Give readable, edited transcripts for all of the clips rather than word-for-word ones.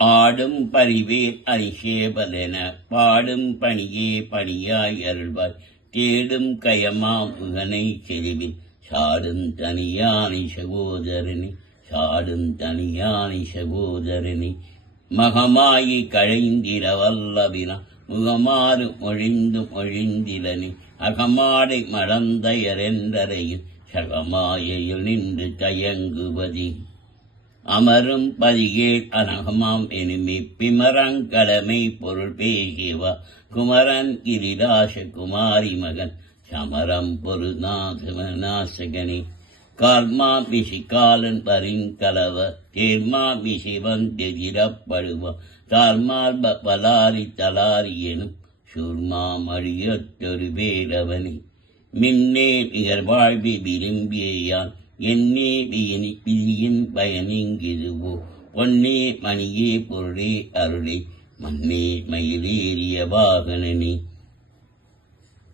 ஆடும் பரிவேல் அரிசேபலென பாடும் பணியே பணியாய் அருள்வாய் தேடும் கயமாம் உகனை செறிவில் சாடும் தனியானை சகோதரனி சாடும் தனியானை சகோதரனி மகமாயி கழைந்திர வல்லவினா முகமாறு ஒழிந்திலனி அகமாடை மடந்தையரென்றரையில் சகமாயையில் நின்று தயங்குவதி அமரும் பதிகேள் அனகமாம் எனுமி பிமரங்கடமை பொருள் பேசிவா குமரன் கிரிராச குமாரி மகன் சமரம் பொருநாசகனி கார்மா பிசி காலன் பரிங்கலவ தேர்மா பிசி வந்தெதிரப்படுவ தார்மார்ப பலாரி தலாரி எனும் சூர்மா மழியொற்றொரு வேலவனி மின்னே நிகர் வாழ்வி விரும்பியான் என்னே விதியின் பயனிங்கிதுவோ பொன்னே மணியே பொருளே அருளே மண்ணே மயிலேறிய வாகனனி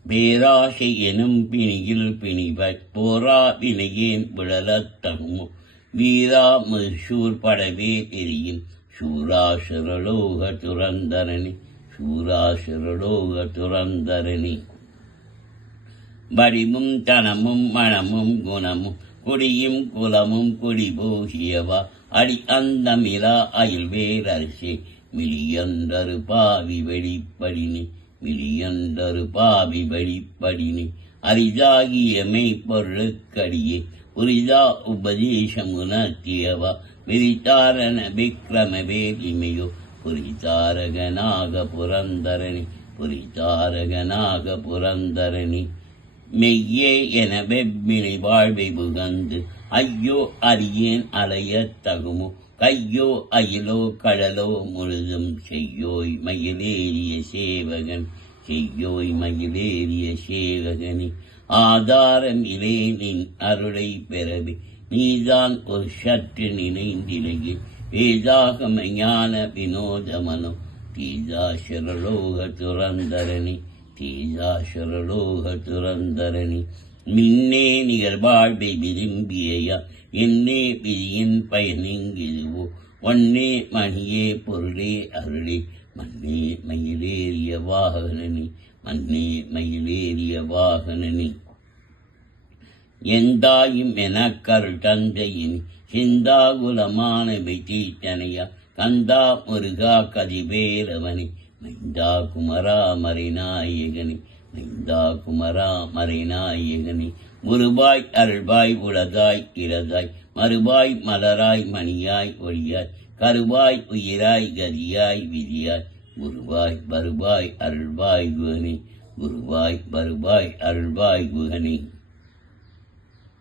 பேராசை எனும் பிணியில் பிணிவாய் போரா வினையேன் விழலத் தகுமோ வீரா முசூர் படவே தெரியும் சூராசுரலோக துரந்தரணி சூராசுரலோக துரந்தரணி வடிவும் தனமும் மனமும் குணமும் குடியும் குலமும் குடி போகியவா அடி அந்தமிலா அயல்வேரரசே மிலியந்தரு பாவி வெளிப்படினி மிலியந்தரு பாவி வெளிப்படினி அரிதாகிய மெய்ப்பொருளுக்கடியே உரிதா உபதேசமுணர்த்தியவா விரித்தாரண விக்ரம வேதிமையோ புரிதாரகனாக புரந்தரணி புரிதாரகனாக புரந்தரணி மெய்யே என வெவ்வினை வாழ்வை புகந்து ஐயோ அரியேன் அலையத் தகுமோ கையோ அயிலோ கடலோ முழுதும் செய்யோய் மயிலேறிய சேவகன் செய்யோய் மயிலேறிய சேவகனி ஆதாரம் இலேனின் அருளை பெறவே நீதான் ஒரு சற்று நினைந்திலையே வேதாகம ஞான வினோதமனோ தீதாசரலோக துரந்தரணி தீதாசரலோக துரந்தரணி மின்னே நிகர் வாழ்வை விரும்பியா என்னே விதியின் பயனிங்கிதுவோ ஒன்னே மணியே பொருளே அருளே மண்ணே மயிலேறிய வாகனனி மண்ணே மயிலேறிய வாகனனி எந்தாயும் எனக்கருள் தந்தையின் சிந்தாகுலமானவை தீட்டனையா கந்தா முருகா கதிவேலவனி மைந்தா குமரா மறைநாயகனி மைந்தா குமரா மறைநாயகனி முருபாய் அருள்பாய் உலகாய் இரதாய் மறுபாய் மலராய் மணியாய் ஒளியாய் கருவாய் உயிராய் கதியாய் விதியாய் குருவாய் வருவாய் அருள்வாய் குகனி குருவாய் வருவாய் அருள்வாய் குகனி